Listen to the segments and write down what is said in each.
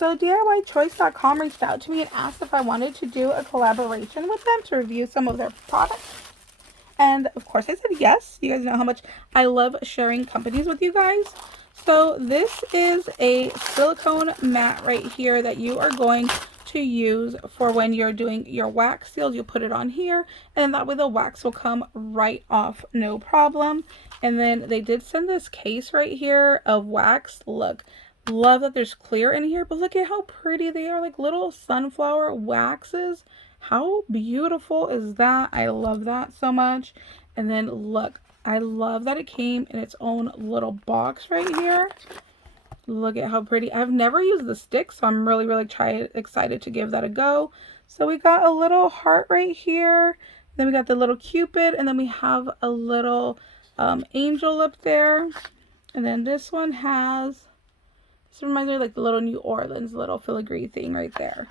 So DIYchoice.com reached out to me and asked if I wanted to do a collaboration with them to review some of their products. And of course I said yes. You guys know how much I love sharing companies with you guys. So this is a silicone mat right here that you are going to use for when you're doing your wax seals. You put it on here, and that way the wax will come right off, no problem. And then they did send this case right here of wax. Look, love that there's clear in here, but look at how pretty they are, like little sunflower waxes. How beautiful is that? I love that so much. And then look, I love that it came in its own little box right here. Look at how pretty. I've never used the stick, so I'm really excited to give that a go. So we got a little heart right here. Then we got the little Cupid, and then we have a little angel up there. And then this one has, this reminds me of like the little New Orleans little filigree thing right there.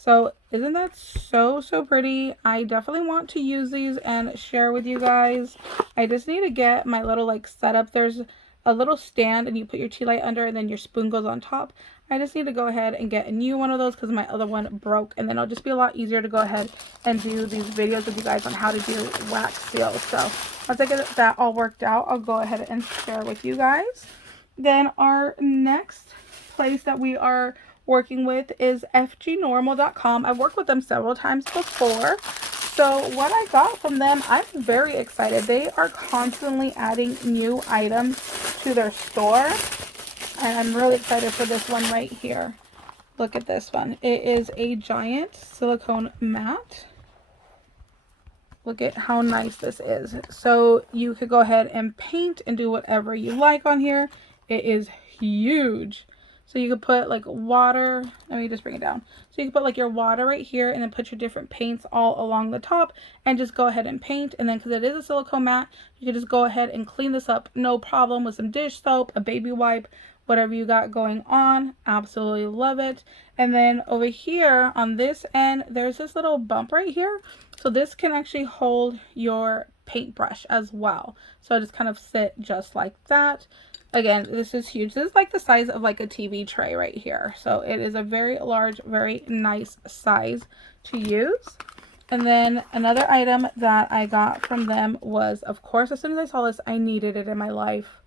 So isn't that so pretty? I definitely want to use these and share with you guys. I just need to get my little like setup. There's a little stand and you put your tea light under and then your spoon goes on top. I just need to go ahead and get a new one of those because my other one broke, and then it'll just be a lot easier to go ahead and do these videos with you guys on how to do wax seals. So once I get that all worked out, I'll go ahead and share with you guys. Then our next place that we are working with is fgnormal.com. I've worked with them several times before. So what I got from them, I'm very excited. They are constantly adding new items to their store. And I'm really excited for this one right here. Look at this one. It is a giant silicone mat. Look at how nice this is. So you could go ahead and paint and do whatever you like on here. It is huge. So you could put like water, let me just bring it down. So you can put like your water right here and then put your different paints all along the top and just go ahead and paint. And then because it is a silicone mat, you can just go ahead and clean this up no problem with some dish soap, a baby wipe, whatever you got going on. Absolutely love it. And then over here on this end, there's this little bump right here. So this can actually hold your paintbrush as well. So just kind of sit just like that. Again, this is huge. This is like the size of like a TV tray right here. So it is a very large, very nice size to use. And then another item that I got from them was, of course, as soon as I saw this, I needed it in my life.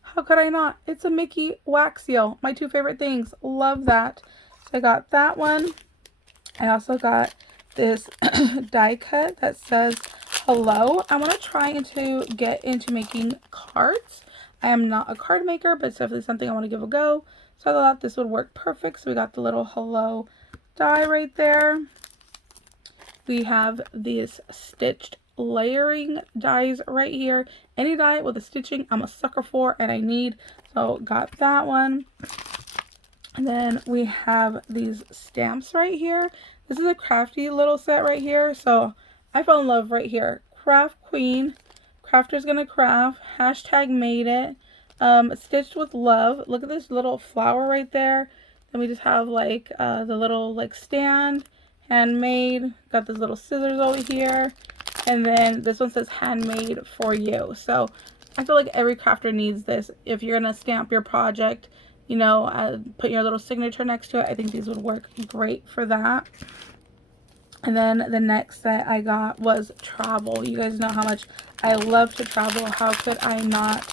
How could I not? It's a Mickey wax seal. My two favorite things. Love that. So I got that one. I also got this die cut that says hello. I want to try to get into making cards. I am not a card maker, but it's definitely something I want to give a go. So I thought this would work perfect. So we got the little hello die right there. We have these stitched layering dies right here. Any die with a stitching, I'm a sucker for and I need. So got that one. And then we have these stamps right here. This is a crafty little set right here. So I fell in love right here. Craft Queen. Crafter's gonna craft. Hashtag made it. Stitched with love. Look at this little flower right there. Then we just have like the little like stand. Handmade. Got this little scissors over here. And then this one says handmade for you. So I feel like every crafter needs this. If you're gonna stamp your project, you know, put your little signature next to it. I think these would work great for that. And then the next set I got was travel. You guys know how much I love to travel. How could I not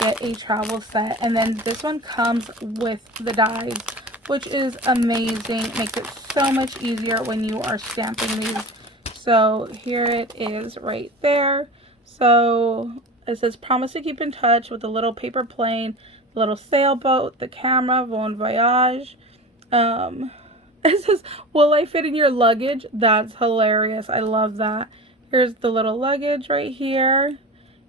get a travel set? And then this one comes with the dies, which is amazing. It makes it so much easier when you are stamping these. So here it is right there. So it says promise to keep in touch with a little paper plane, the little sailboat, the camera, bon voyage. It says, will I fit in your luggage? That's hilarious. I love that. Here's the little luggage right here.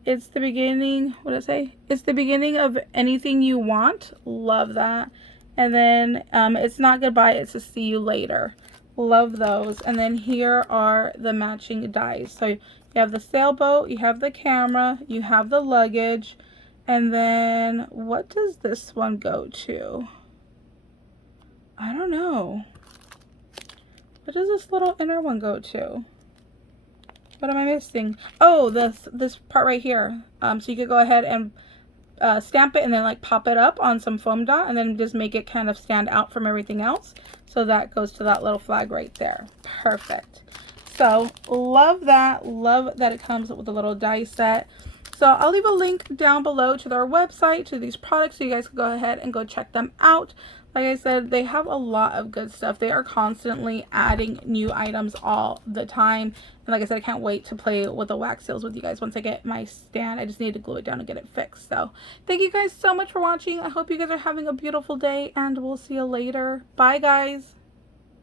It's the beginning, what did it say? It's the beginning of anything you want. Love that. And then it's not goodbye, it's a see you later. Love those. And then here are the matching dies. So you have the sailboat, you have the camera, you have the luggage. And then what does this one go to? I don't know. What does this little inner one go to? What am I missing? Oh, this part right here. So you could go ahead and stamp it and then like pop it up on some foam dot and then just make it kind of stand out from everything else. So that goes to that little flag right there. Perfect. So love that. Love that it comes with a little die set. So I'll leave a link down below to their website, to these products, so you guys can go ahead and go check them out. Like I said, they have a lot of good stuff. They are constantly adding new items all the time. And like I said, I can't wait to play with the wax seals with you guys once I get my stand. I just need to glue it down and get it fixed. So thank you guys so much for watching. I hope you guys are having a beautiful day, and we'll see you later. Bye, guys.